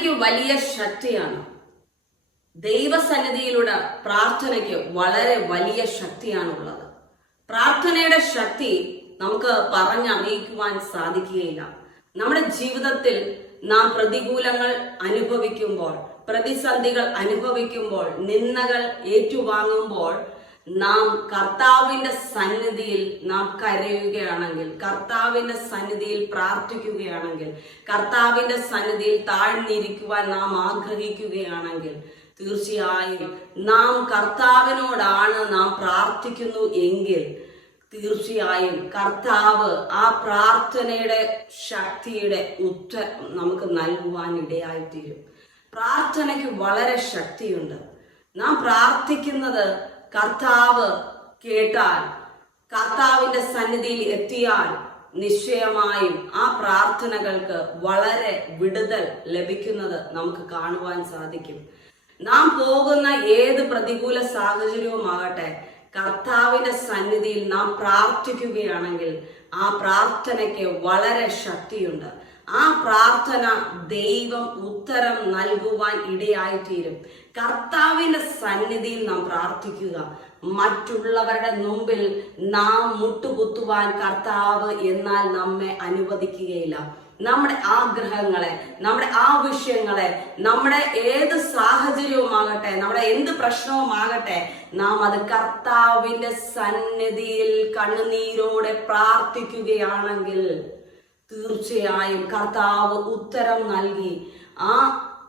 പ്രാർത്ഥനയ്ക്ക് വലിയ ശക്തിയാണ്. ദൈവസന്നിധിയിലൂടെ പ്രാർത്ഥനയ്ക്ക് വളരെ വലിയ ശക്തിയാണുള്ളത്. പ്രാർത്ഥനയുടെ ശക്തി നമുക്ക് പറഞ്ഞറിയിക്കുവാൻ സാധിക്കുകയില്ല. നമ്മുടെ ജീവിതത്തിൽ നാം പ്രതികൂലങ്ങൾ അനുഭവിക്കുമ്പോൾ പ്രതിസന്ധികൾ അനുഭവിക്കുമ്പോൾ നിന്ദകൾ ഏറ്റുവാങ്ങുമ്പോൾ നാം കർത്താവിന്റെ സന്നിധിയിൽ നാം കരയുകയാണെങ്കിൽ കർത്താവിന്റെ സന്നിധിയിൽ പ്രാർത്ഥിക്കുകയാണെങ്കിൽ കർത്താവിന്റെ സന്നിധിയിൽ താഴ്ന്നിരിക്കുവാൻ നാം ആഗ്രഹിക്കുകയാണെങ്കിൽ തീർച്ചയായും നാം കർത്താവിനോടാണ് നാം പ്രാർത്ഥിക്കുന്നു എങ്കിൽ തീർച്ചയായും കർത്താവ് ആ പ്രാർത്ഥനയുടെ ശക്തിയുടെ ഉത്തരം നമുക്ക് നൽകുവാൻ ഇടയായിത്തീരും. പ്രാർത്ഥനയ്ക്ക് വളരെ ശക്തിയുണ്ട്. നാം പ്രാർത്ഥിക്കുന്നത് കർത്താവ് കേട്ടാൽ കർത്താവിന്റെ സന്നിധിയിൽ എത്തിയാൽ നിശ്ചയമായും ആ പ്രാർത്ഥനകൾക്ക് വളരെ വിടുതൽ ലഭിക്കുന്നത് നമുക്ക് കാണുവാൻ സാധിക്കും. നാം പോകുന്ന ഏത് പ്രതികൂല സാഹചര്യവുമാകട്ടെ കർത്താവിന്റെ സന്നിധിയിൽ നാം പ്രാർത്ഥിക്കുകയാണെങ്കിൽ ആ പ്രാർത്ഥനയ്ക്ക് വളരെ ശക്തിയുണ്ട്. ആ പ്രാർത്ഥന ദൈവം ഉത്തരം നൽകുവാൻ ഇടയായിത്തീരും. കർത്താവിന്റെ സന്നിധിയിൽ നാം പ്രാർത്ഥിക്കുക. മറ്റുള്ളവരുടെ മുമ്പിൽ നാം മുട്ടുകുത്തുവാൻ കർത്താവ് എന്നാൽ നമ്മെ അനുവദിക്കുകയില്ല. നമ്മുടെ ആഗ്രഹങ്ങളെ നമ്മുടെ ആവശ്യങ്ങളെ നമ്മുടെ ഏത് സാഹചര്യവുമാകട്ടെ നമ്മുടെ എന്ത് പ്രശ്നവുമാകട്ടെ നാം അത് കർത്താവിന്റെ സന്നിധിയിൽ കണ്ണുനീരോടെ പ്രാർത്ഥിക്കുകയാണെങ്കിൽ തീർച്ചയായും കർത്താവ് ഉത്തരം നൽകി. ആ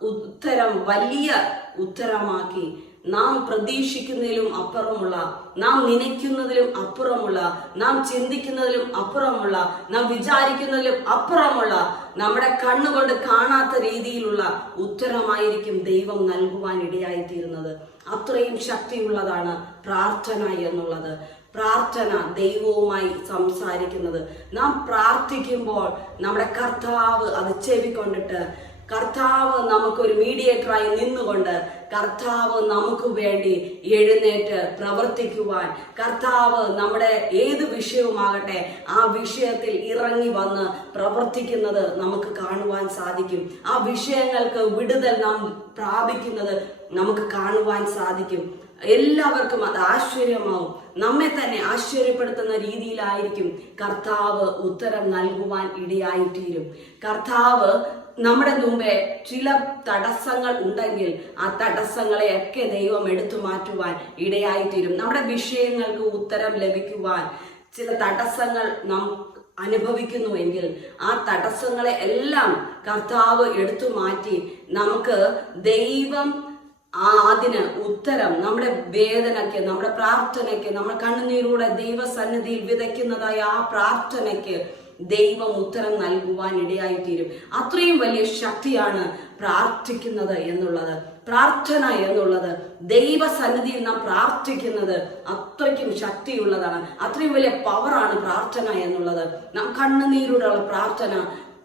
ഉത്തരം വലിയ ഉത്തരമാക്കി. നാം പ്രതീക്ഷിക്കുന്നതിലും അപ്പുറമുള്ള നാം നനയ്ക്കുന്നതിലും അപ്പുറമുള്ള നാം ചിന്തിക്കുന്നതിലും അപ്പുറമുള്ള നാം വിചാരിക്കുന്നതിലും അപ്പുറമുള്ള നമ്മുടെ കണ്ണുകൊണ്ട് കാണാത്ത രീതിയിലുള്ള ഉത്തരമായിരിക്കും ദൈവം നൽകുവാൻ ഇടയായിത്തീരുന്നത് അത്രയും ശക്തിയുള്ളതാണ് പ്രാർത്ഥന എന്നുള്ളത്. പ്രാർത്ഥന ദൈവവുമായി സംസാരിക്കുന്നത്. നാം പ്രാർത്ഥിക്കുമ്പോൾ നമ്മുടെ കർത്താവ് അത് ചെവിക്കൊണ്ടിട്ട് കർത്താവ് നമുക്കൊരു മീഡിയേറ്ററായി നിന്നുകൊണ്ട് കർത്താവ് നമുക്ക് വേണ്ടി എഴുന്നേറ്റ് പ്രവർത്തിക്കുവാൻ കർത്താവ് നമ്മുടെ ഏത് വിഷയവുമാകട്ടെ ആ വിഷയത്തിൽ ഇറങ്ങി വന്ന് പ്രവർത്തിക്കുന്നത് നമുക്ക് കാണുവാൻ സാധിക്കും. ആ വിഷയങ്ങൾക്ക് വിടുതൽ നാം പ്രാപിക്കുന്നത് നമുക്ക് കാണുവാൻ സാധിക്കും. എല്ലാവർക്കും അത് ആശ്ചര്യമാവും. നമ്മെ തന്നെ ആശ്ചര്യപ്പെടുത്തുന്ന രീതിയിലായിരിക്കും കർത്താവ് ഉത്തരം നൽകുവാൻ ഇടയായിത്തീരും. കർത്താവ് നമ്മുടെ മുമ്പേ ചില തടസ്സങ്ങൾ ഉണ്ടെങ്കിൽ ആ തടസ്സങ്ങളെയൊക്കെ ദൈവം എടുത്തു മാറ്റുവാൻ ഇടയായിത്തീരും. നമ്മുടെ വിഷയങ്ങൾക്ക് ഉത്തരം ലഭിക്കുവാൻ ചില തടസ്സങ്ങൾ നാം അനുഭവിക്കുന്നുവെങ്കിൽ ആ തടസ്സങ്ങളെ എല്ലാം കർത്താവ് എടുത്തു മാറ്റി നമുക്ക് ദൈവം ആ അതിന് ഉത്തരം നമ്മുടെ വേദനയ്ക്ക് നമ്മുടെ പ്രാർത്ഥനയ്ക്ക് നമ്മൾ കണ്ണുനീരൂടെ ദൈവസന്നിധിയിൽ വിതയ്ക്കുന്നതായ ആ പ്രാർത്ഥനയ്ക്ക് ദൈവം ഉത്തരം നൽകുവാൻ ഇടയായിത്തീരും. അത്രയും വലിയ ശക്തിയാണ് പ്രാർത്ഥിക്കുന്നത് എന്നുള്ളത്. പ്രാർത്ഥന എന്നുള്ളത് ദൈവസന്നിധിയിൽ നാം പ്രാർത്ഥിക്കുന്നത് അത്രയ്ക്കും ശക്തിയുള്ളതാണ്. അത്രയും വലിയ പവറാണ് പ്രാർത്ഥന എന്നുള്ളത്. നാം കണ്ണുനീരോടുള്ള പ്രാർത്ഥന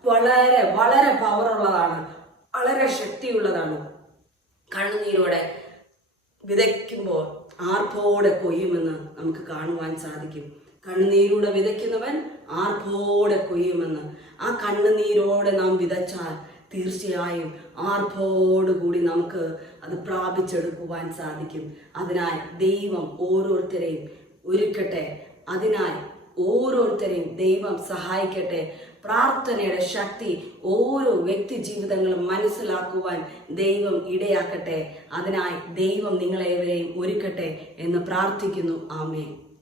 വളരെ വളരെ പവറുള്ളതാണ്. വളരെ ശക്തിയുള്ളതാണ്. കണ്ണുനീരോടെ വിതയ്ക്കുമ്പോൾ ആർപ്പോടെ കൊയ്യുമെന്ന് നമുക്ക് കാണുവാൻ സാധിക്കും. കണ്ണുനീരൂടെ വിതയ്ക്കുന്നവൻ ആർപ്പോടെ കൊയ്യുമെന്ന്. ആ കണ്ണുനീരോടെ നാം വിതച്ചാൽ തീർച്ചയായും ആർഭോടുകൂടി നമുക്ക് അത് പ്രാപിച്ചെടുക്കുവാൻ സാധിക്കും. അതിനാൽ ദൈവം ഓരോരുത്തരെയും ഒരുക്കട്ടെ. അതിനാൽ ഓരോരുത്തരെയും ദൈവം സഹായിക്കട്ടെ. പ്രാർത്ഥനയുടെ ശക്തി ഓരോ വ്യക്തി ജീവിതങ്ങളും മനസ്സിലാക്കുവാൻ ദൈവം ഇടയാക്കട്ടെ. അതിനായി ദൈവം നിങ്ങളെവരെയും ഒരുക്കട്ടെ എന്ന് പ്രാർത്ഥിക്കുന്നു. ആമേ